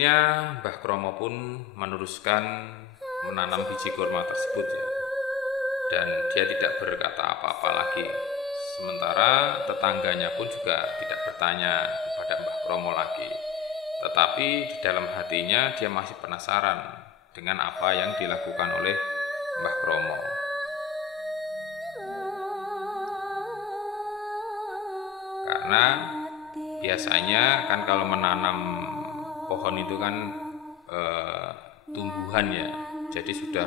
Akhirnya Mbah Kromo pun meneruskan menanam biji kurma tersebut ya. Dan dia tidak berkata apa-apa lagi. Sementara tetangganya pun juga tidak bertanya kepada Mbah Kromo lagi. Tetapi di dalam hatinya dia masih penasaran dengan apa yang dilakukan oleh Mbah Kromo. Karena biasanya kan kalau menanam pohon itu kan tumbuhan ya, jadi sudah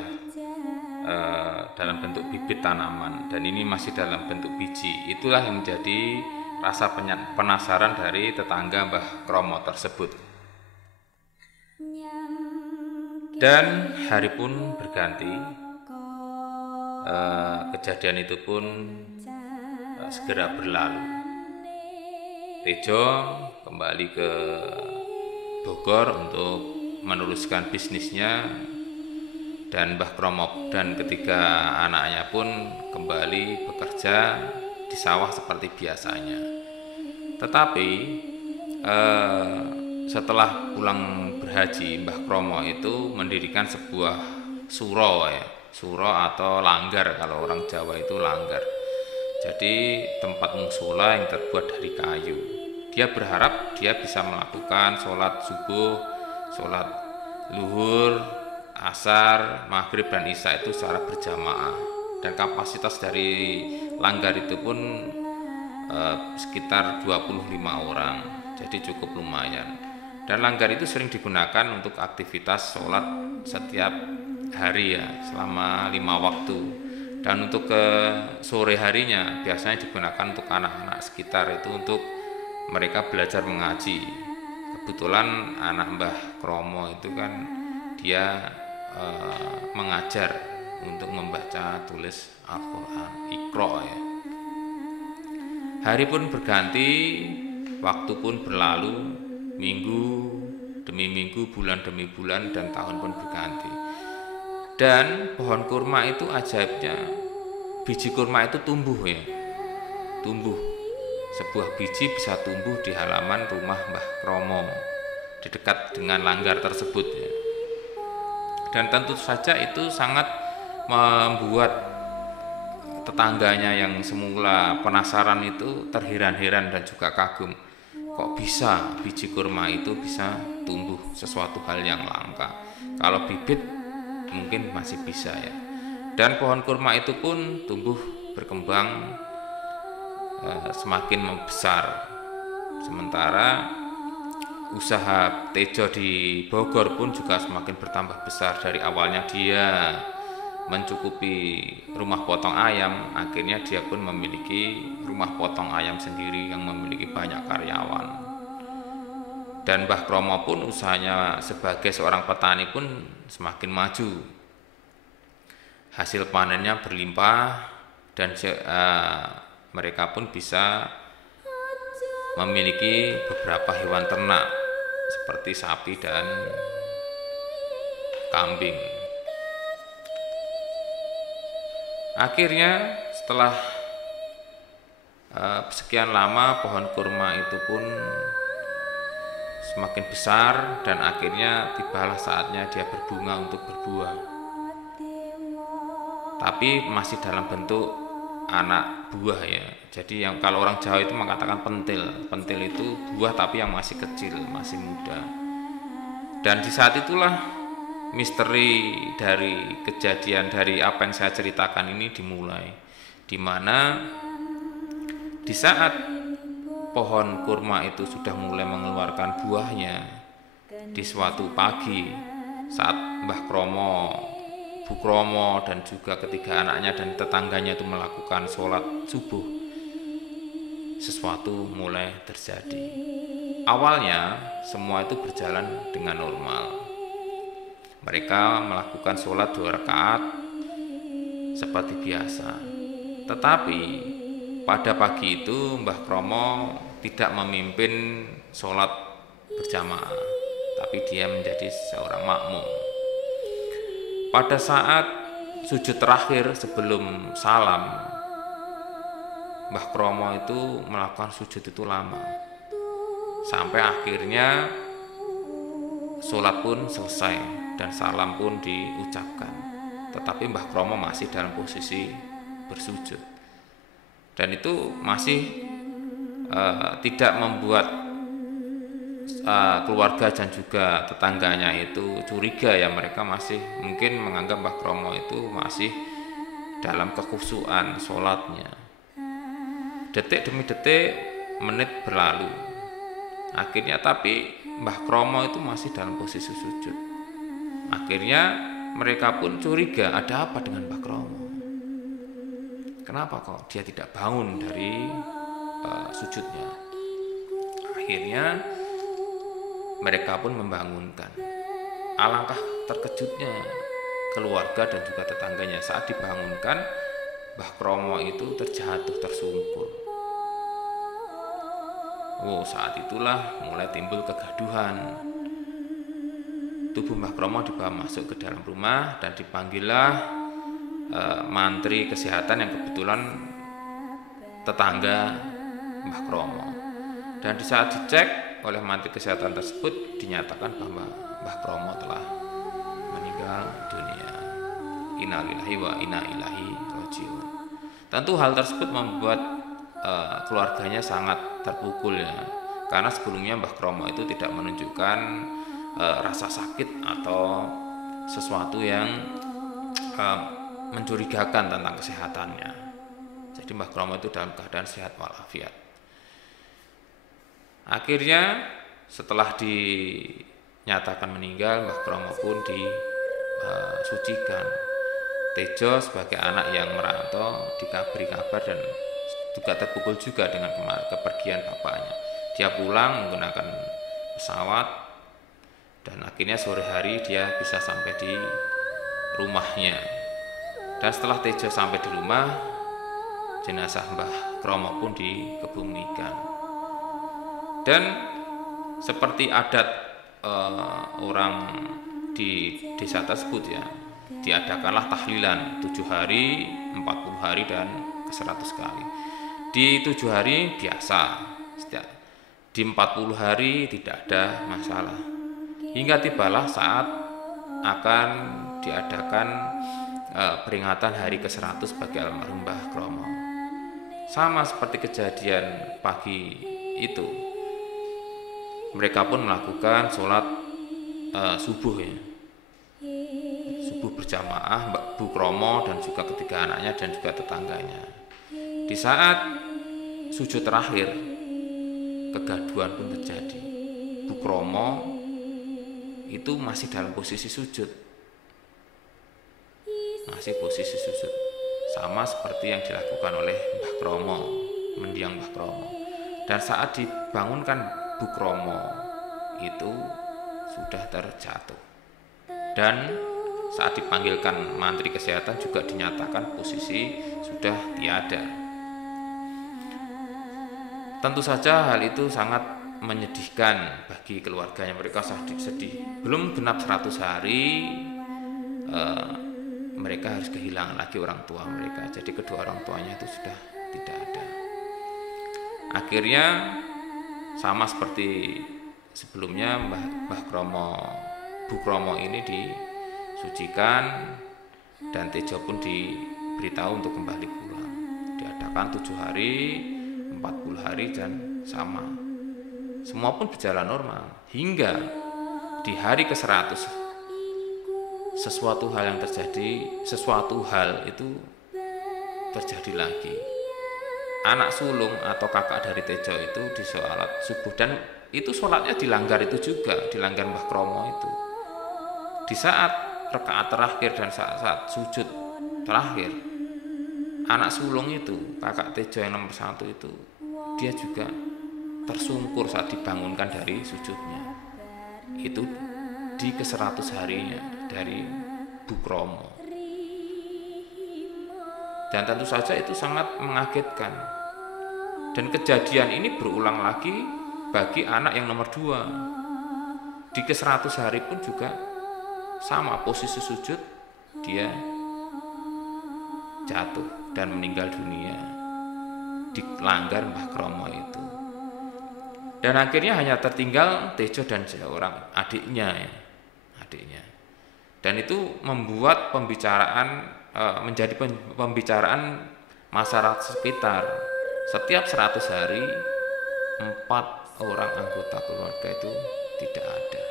dalam bentuk bibit tanaman, dan ini masih dalam bentuk biji. Itulah yang menjadi rasa penasaran dari tetangga Mbah Kromo tersebut. Dan hari pun berganti, kejadian itu pun segera berlalu. Tejo kembali ke Bogor untuk meneruskan bisnisnya, dan Mbah Kromo dan ketiga anaknya pun kembali bekerja di sawah seperti biasanya. Tetapi setelah pulang berhaji, Mbah Kromo itu mendirikan sebuah suro ya, suro atau langgar, kalau orang Jawa itu langgar. Jadi tempat mushola yang terbuat dari kayu. Dia berharap dia bisa melakukan sholat subuh, sholat luhur, asar, maghrib, dan isya itu secara berjamaah. Dan kapasitas dari langgar itu pun sekitar 25 orang, jadi cukup lumayan. Dan langgar itu sering digunakan untuk aktivitas sholat setiap hari ya, selama 5 waktu. Dan untuk ke sore harinya biasanya digunakan untuk anak-anak sekitar itu untuk mereka belajar mengaji. Kebetulan anak Mbah Kromo itu kan dia mengajar untuk membaca tulis Al-Quran, Iqra ya. Hari pun berganti, waktu pun berlalu, minggu demi minggu, bulan demi bulan, dan tahun pun berganti. Dan pohon kurma itu ajaibnya, biji kurma itu tumbuh ya, tumbuh. Sebuah biji bisa tumbuh di halaman rumah Mbah Kromo, di dekat dengan langgar tersebut ya. Dan tentu saja itu sangat membuat tetangganya yang semula penasaran itu terheran-heran dan juga kagum. Kok bisa biji kurma itu bisa tumbuh, sesuatu hal yang langka. Kalau bibit mungkin masih bisa ya. Dan pohon kurma itu pun tumbuh berkembang semakin membesar. Sementara usaha Tejo di Bogor pun juga semakin bertambah besar. Dari awalnya dia mencukupi rumah potong ayam, akhirnya dia pun memiliki rumah potong ayam sendiri yang memiliki banyak karyawan. Dan Mbah Kromo pun usahanya sebagai seorang petani pun semakin maju. Hasil panennya berlimpah, dan mereka pun bisa memiliki beberapa hewan ternak seperti sapi dan kambing. Akhirnya setelah sekian lama, pohon kurma itu pun semakin besar, dan akhirnya tibalah saatnya dia berbunga untuk berbuah. Tapi masih dalam bentuk anak buah ya. Jadi yang kalau orang Jawa itu mengatakan pentil. Pentil itu buah tapi yang masih kecil, masih muda. Dan di saat itulah misteri dari kejadian, dari apa yang saya ceritakan ini dimulai, di mana di saat pohon kurma itu sudah mulai mengeluarkan buahnya, di suatu pagi saat Mbah Kromo, Bu Kromo, dan juga ketiga anaknya dan tetangganya itu melakukan sholat subuh, sesuatu mulai terjadi. Awalnya semua itu berjalan dengan normal. Mereka melakukan sholat 2 rakaat seperti biasa. Tetapi pada pagi itu Mbah Kromo tidak memimpin sholat berjamaah, tapi dia menjadi seorang makmum. Pada saat sujud terakhir sebelum salam, Mbah Kromo itu melakukan sujud itu lama, sampai akhirnya sholat pun selesai dan salam pun diucapkan, tetapi Mbah Kromo masih dalam posisi bersujud, dan itu masih tidak membuat keluarga dan juga tetangganya itu curiga ya. Mereka masih mungkin menganggap Mbah Kromo itu masih dalam kekhusyuan sholatnya. Detik demi detik, menit berlalu, akhirnya tapi Mbah Kromo itu masih dalam posisi sujud. Akhirnya mereka pun curiga, ada apa dengan Mbah Kromo? Kenapa kok dia tidak bangun dari sujudnya? Akhirnya mereka pun membangunkan. Alangkah terkejutnya keluarga dan juga tetangganya saat dibangunkan Mbah Kromo itu terjatuh tersungkur. Saat itulah mulai timbul kegaduhan. Tubuh Mbah Kromo dibawa masuk ke dalam rumah dan dipanggillah mantri kesehatan yang kebetulan tetangga Mbah Kromo. Dan di saat dicek oleh mantri kesehatan tersebut dinyatakan bahwa Mbah Kromo telah meninggal dunia. Innalillahi wa inna ilaihi rajiun. Tentu hal tersebut membuat keluarganya sangat terpukul ya, karena sebelumnya Mbah Kromo itu tidak menunjukkan rasa sakit atau sesuatu yang mencurigakan tentang kesehatannya. Jadi Mbah Kromo itu dalam keadaan sehat walafiat. Akhirnya setelah dinyatakan meninggal, Mbah Kromo pun disucikan. Tejo sebagai anak yang merantau diberi kabar dan juga terpukul juga dengan kepergian bapaknya. Dia pulang menggunakan pesawat dan akhirnya sore hari dia bisa sampai di rumahnya. Dan setelah Tejo sampai di rumah, jenazah Mbah Kromo pun dikebumikan. Dan seperti adat orang di desa tersebut ya, diadakanlah tahlilan 7 hari, 40 hari dan ke-100 kali. Di 7 hari biasa, di 40 hari tidak ada masalah. Hingga tibalah saat akan diadakan peringatan hari ke-100 bagi almarhum Mbah Kromo. Sama seperti kejadian pagi itu, mereka pun melakukan sholat subuh ya, subuh berjamaah Mbah Kromo dan juga ketiga anaknya dan juga tetangganya. Di saat sujud terakhir, kegaduhan pun terjadi. Mbah Kromo itu masih dalam posisi sujud, sama seperti yang dilakukan oleh Mbah Kromo, mendiang Mbah Kromo. Dan saat dibangunkan Mbah Kromo itu sudah terjatuh, dan saat dipanggilkan mantri kesehatan juga dinyatakan posisi sudah tiada. Tentu saja hal itu sangat menyedihkan bagi keluarganya. Mereka sedih. Belum genap 100 hari mereka harus kehilangan lagi orang tua mereka. Jadi kedua orang tuanya itu sudah tidak ada. Akhirnya sama seperti sebelumnya, Mbah Kromo ini disucikan dan Tejo pun diberitahu untuk kembali pulang. Diadakan 7 hari, 40 hari dan sama. Semua pun berjalan normal hingga di hari ke-100 sesuatu hal itu terjadi lagi. Anak sulung atau kakak dari Tejo itu disolat subuh, dan itu sholatnya dilanggar Mbah Kromo itu. Di saat rakaat terakhir dan saat sujud terakhir, anak sulung itu, kakak Tejo yang nomor 1 itu, dia juga tersungkur saat dibangunkan dari sujudnya. Itu di ke-100 harinya dari Mbah Kromo. Dan tentu saja itu sangat mengagetkan. Dan kejadian ini berulang lagi bagi anak yang nomor 2. Di ke-100 hari pun juga sama posisi sujud, dia jatuh dan meninggal dunia. Dilanggar Mbah Kromo itu. Dan akhirnya hanya tertinggal Tejo dan seorang adiknya ya. adiknya. Dan itu membuat menjadi pembicaraan masyarakat sekitar. Setiap 100 hari 4 orang anggota keluarga itu tidak ada,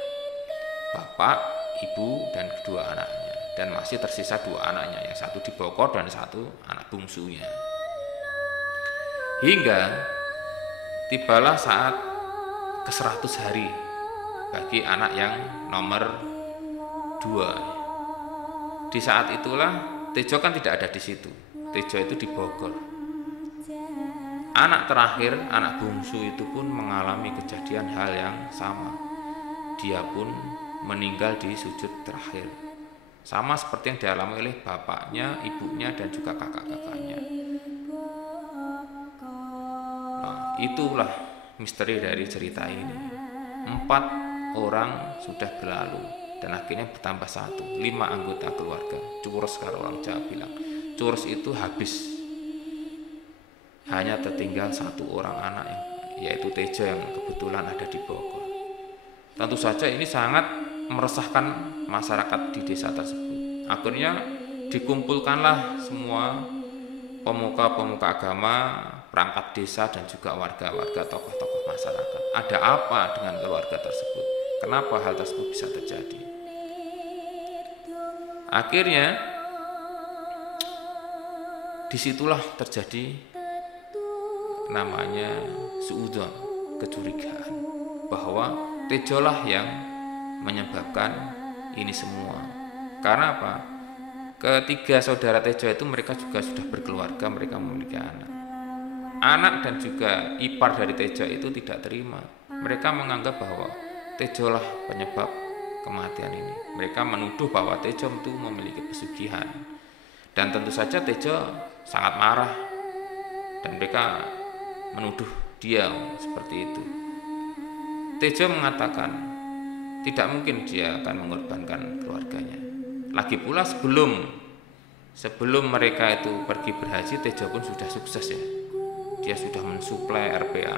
bapak, ibu, dan kedua anaknya, dan masih tersisa 2 anaknya, yang satu di Bogor dan satu anak bungsunya. Hingga tibalah saat ke-100 hari bagi anak yang nomor 2. Di saat itulah Tejo kan tidak ada di situ. Tejo itu di Bogor. Anak terakhir, anak bungsu itu pun mengalami kejadian hal yang sama. Dia pun meninggal di sujud terakhir. Sama seperti yang dialami oleh bapaknya, ibunya, dan juga kakak-kakaknya. Nah, itulah misteri dari cerita ini. 4 orang sudah berlalu dan akhirnya bertambah 1, 5 anggota keluarga. Cures kalau orang Jawa bilang. Cures itu habis. Hanya tertinggal 1 orang anak, yaitu Tejo, yang kebetulan ada di Bogor. Tentu saja ini sangat meresahkan masyarakat di desa tersebut. Akhirnya dikumpulkanlah semua pemuka-pemuka agama, perangkat desa, dan juga warga-warga, tokoh-tokoh masyarakat. Ada apa dengan keluarga tersebut? Kenapa hal tersebut bisa terjadi? Akhirnya disitulah terjadi namanya suudzon, kecurigaan bahwa Tejo lah yang menyebabkan ini semua. Karena apa? Ketiga saudara Tejo itu mereka juga sudah berkeluarga, mereka memiliki anak. Anak dan juga ipar dari Tejo itu tidak terima. Mereka menganggap bahwa Tejo lah penyebab kematian ini. Mereka menuduh bahwa Tejo itu memiliki pesugihan. Dan tentu saja Tejo sangat marah dan mereka menuduh dia seperti itu. Tejo mengatakan tidak mungkin dia akan mengorbankan keluarganya. Lagi pula sebelum mereka itu pergi berhaji, Tejo pun sudah sukses ya. Dia sudah mensuplai RPA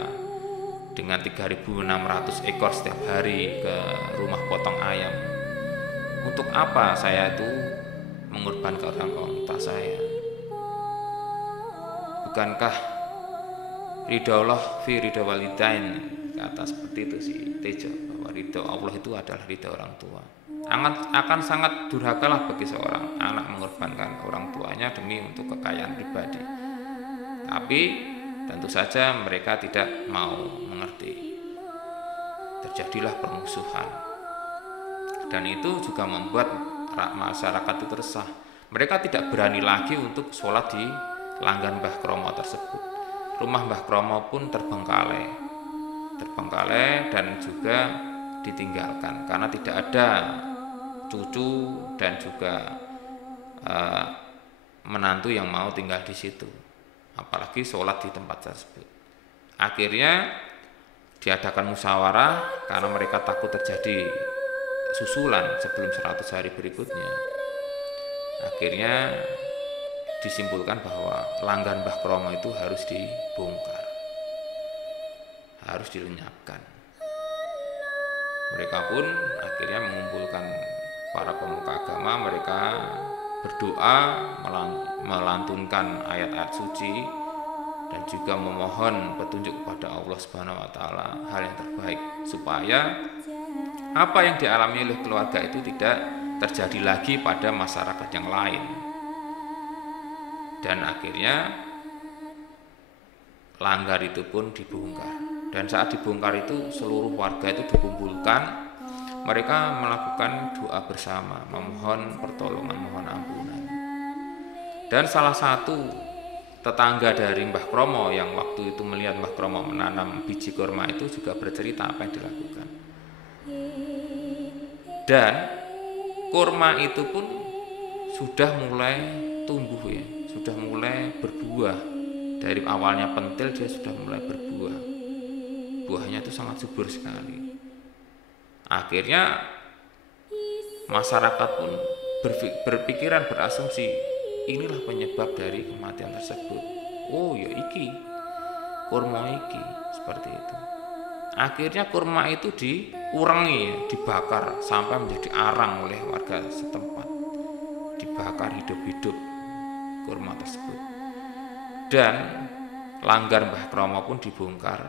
dengan 3.600 ekor setiap hari ke rumah potong ayam. Untuk apa saya itu mengorbankan orang tua saya? Bukankah ridha Allah fi ridha walidain, kata seperti itu si Tejo, bahwa ridha Allah itu adalah ridha orang tua. Akan sangat durhakalah bagi seorang anak mengorbankan orang tuanya demi untuk kekayaan pribadi. Tapi tentu saja mereka tidak mau mengerti. Terjadilah permusuhan, dan itu juga membuat masyarakat itu resah. Mereka tidak berani lagi untuk sholat di langgan Mbah Kromo tersebut. Rumah Mbah Kromo pun terbengkalai dan juga ditinggalkan karena tidak ada cucu dan juga menantu yang mau tinggal di situ, apalagi sholat di tempat tersebut. Akhirnya diadakan musyawarah karena mereka takut terjadi susulan sebelum 100 hari berikutnya. Akhirnya disimpulkan bahwa langgan Mbah Kromo itu harus dibongkar, harus dilenyapkan. Mereka pun akhirnya mengumpulkan para pemuka agama, mereka berdoa, melantunkan ayat-ayat suci, dan juga memohon petunjuk kepada Allah Subhanahu wa taala hal yang terbaik supaya apa yang dialami oleh keluarga itu tidak terjadi lagi pada masyarakat yang lain. Dan akhirnya langgar itu pun dibongkar. Dan saat dibongkar itu seluruh warga itu dikumpulkan. Mereka melakukan doa bersama, memohon pertolongan, mohon ampunan. Dan salah satu tetangga dari Mbah Kromo yang waktu itu melihat Mbah Kromo menanam biji kurma itu juga bercerita apa yang dilakukan. Dan kurma itu pun sudah mulai tumbuh ya, sudah mulai berbuah. Dari awalnya pentil dia sudah mulai berbuah. Buahnya itu sangat subur sekali. Akhirnya masyarakat pun berpikiran, berasumsi inilah penyebab dari kematian tersebut. Oh ya iki, kurma iki, seperti itu. Akhirnya kurma itu diurangi, dibakar sampai menjadi arang oleh warga setempat. Dibakar hidup-hidup kurma tersebut. Dan langgar Mbah Kromo pun dibongkar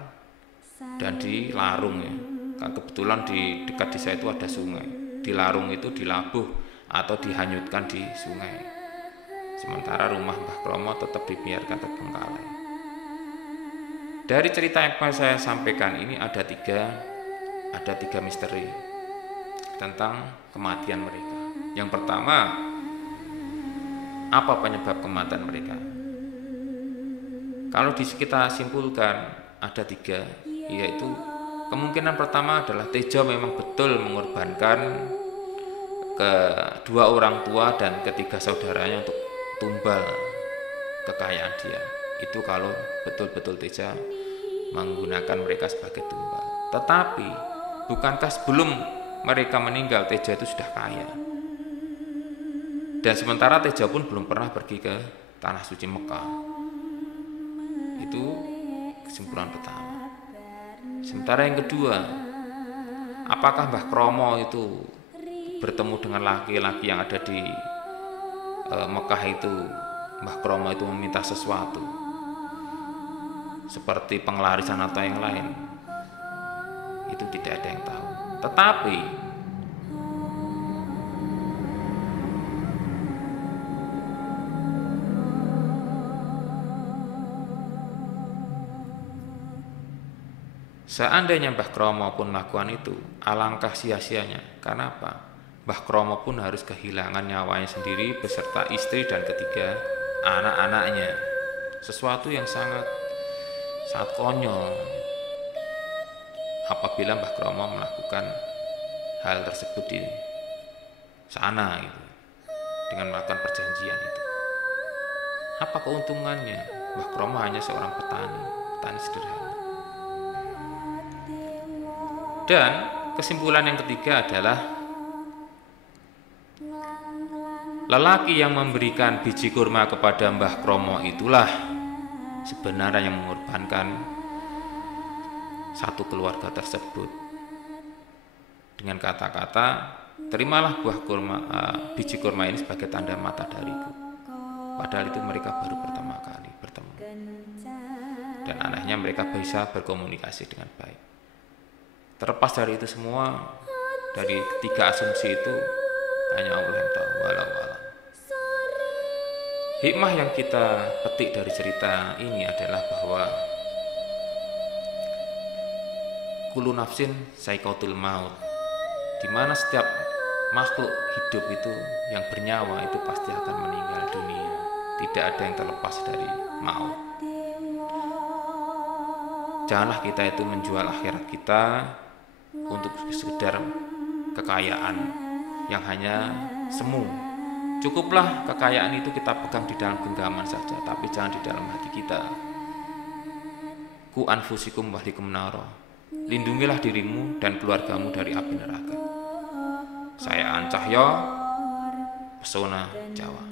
dan dilarung ya. Kan kebetulan di dekat desa itu ada sungai. Dilarung itu dilabuh atau dihanyutkan di sungai. Sementara rumah Mbah Kromo tetap dibiarkan terbengkalai. Dari cerita yang saya sampaikan ini ada tiga misteri tentang kematian mereka. Yang pertama, apa penyebab kematian mereka? Kalau kita simpulkan ada 3, yaitu kemungkinan pertama adalah Tejo memang betul mengorbankan kedua orang tua dan ketiga saudaranya untuk tumbal kekayaan dia. Itu kalau betul-betul Teja menggunakan mereka sebagai tumbal. Tetapi bukankah sebelum mereka meninggal Teja itu sudah kaya? Dan sementara Teja pun belum pernah pergi ke tanah suci Mekah. Itu kesimpulan pertama. Sementara yang kedua, apakah Mbah Kromo itu bertemu dengan laki-laki yang ada di Mekah itu? Mbah Kromo itu meminta sesuatu seperti pengelarisan atau yang lain, itu tidak ada yang tahu. Tetapi seandainya Mbah Kromo pun melakukan itu, alangkah sia-sianya. Karena apa? Mbah Kromo pun harus kehilangan nyawanya sendiri beserta istri dan ketiga anak-anaknya. Sesuatu yang sangat konyol apabila Mbah Kromo melakukan hal tersebut di sana gitu, dengan melakukan perjanjian itu. Apa keuntungannya? Mbah Kromo hanya seorang petani sederhana. Dan kesimpulan yang ketiga adalah lelaki yang memberikan biji kurma kepada Mbah Kromo itulah sebenarnya yang mengorbankan satu keluarga tersebut. Dengan kata-kata, terimalah buah kurma, biji kurma ini sebagai tanda mata dariku. Padahal itu mereka baru pertama kali bertemu. Dan anehnya mereka bisa berkomunikasi dengan baik. Terlepas dari itu semua, dari ketiga asumsi itu hanya Allah yang tahu. Walau alam. Hikmah yang kita petik dari cerita ini adalah bahwa kullu nafsin saikotul maut, di mana setiap makhluk hidup itu yang bernyawa itu pasti akan meninggal dunia. Tidak ada yang terlepas dari maut. Janganlah kita itu menjual akhirat kita untuk sekedar kekayaan yang hanya semu. Cukuplah kekayaan itu kita pegang di dalam genggaman saja, tapi jangan di dalam hati kita. Ku anfusikum wahlikum naro. Lindungilah dirimu dan keluargamu dari api neraka. Saya An Cahyo, Pesona Jawa.